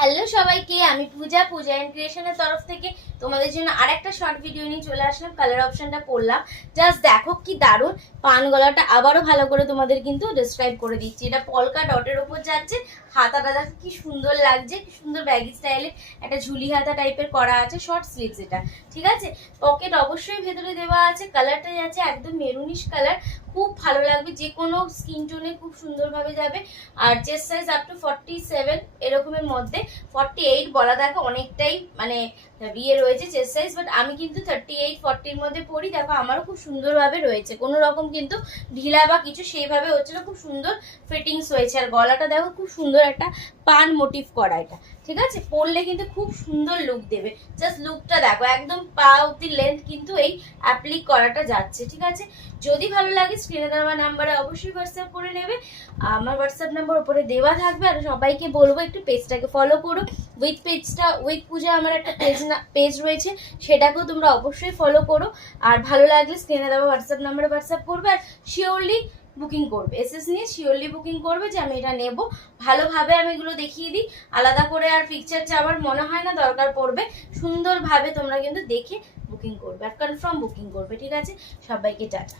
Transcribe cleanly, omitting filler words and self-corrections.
Hello সবাইকে, আমি পূজা and ক্রিয়েশনের তরফ থেকে তোমাদের জন্য আরেকটা শর্ট ভিডিও নিয়ে চলে আসলাম। কালার অপশনটা পড়লাম, জাস্ট দেখো কি দারুণ। পান গলাটা আবারও ভালো করে তোমাদের কিন্তু ডিসক্রাইব করে দিচ্ছি। এটা পলকা ডটের উপর যাচ্ছে, হাতাটা দেখো কি সুন্দর লাগছে, কি সুন্দর ব্যাগি স্টাইলে একটা ঝুলি হাতা টাইপের করা আছে, শর্ট স্লিভস এটা, ঠিক আছে। পকেট অবশ্যই ভেতরে দেওয়া আছে, কালারটা যাচ্ছে একদম মেরুনিশ কালার, খুব ভালো লাগবে, যে কোনো স্কিন টোনে খুব সুন্দরভাবে যাবে। আর চেস্ট সাইজ আপ টু 47 এরকমের মধ্যে, 48 বলা দেখো অনেকটাই মানে বিয়ে রয়েছে চেস্ট সাইজ, বাট আমি কিন্তু 38-40 মধ্যে পরি। দেখো আমারও খুব সুন্দরভাবে রয়েছে, কোনো রকম কিন্তু ঢিলা বা কিছু সেইভাবে হচ্ছে না, খুব সুন্দর ফিটিংস হয়েছে। আর গলাটা দেখো খুব সুন্দর একটা পান মোটিভ করা, এটা ঠিক আছে, পরলে কিন্তু খুব সুন্দর লুক দেবে। জাস্ট লুকটা দেখো, একদম পা অব্দি লেন্থ কিন্তু এই অ্যাপ্লিক করাটা যাচ্ছে, ঠিক আছে। যদি ভালো লাগে স্ক্রিনে দেওয়া নাম্বারে অবশ্যই হোয়াটসঅ্যাপ করে নেবে, আমার হোয়াটসঅ্যাপ নাম্বার উপরে দেওয়া থাকবে। আর সবাইকে বলবো একটু পেজটাকে ফলো করো, উইথ পূজা আমার একটা পেজ রয়েছে, সেটাকেও তোমরা অবশ্যই ফলো করো। আর ভালো লাগলে স্ক্রিনে দেওয়া হোয়াটসঅ্যাপ নাম্বারে হোয়াটসঅ্যাপ করবে, আর শিওরলি বুকিং করবে, এসএস নিয়ে শিওরলি বুকিং করবে যে আমি এটা নেব। ভালোভাবে আমি এগুলো দেখিয়ে দিই, আলাদা করে আর পিকচার চাওয়ার মনে হয় না দরকার পড়বে। সুন্দরভাবে তোমরা কিন্তু দেখে বুকিং করবে আর কনফার্ম বুকিং করবে, ঠিক আছে। সবাইকে টাটা।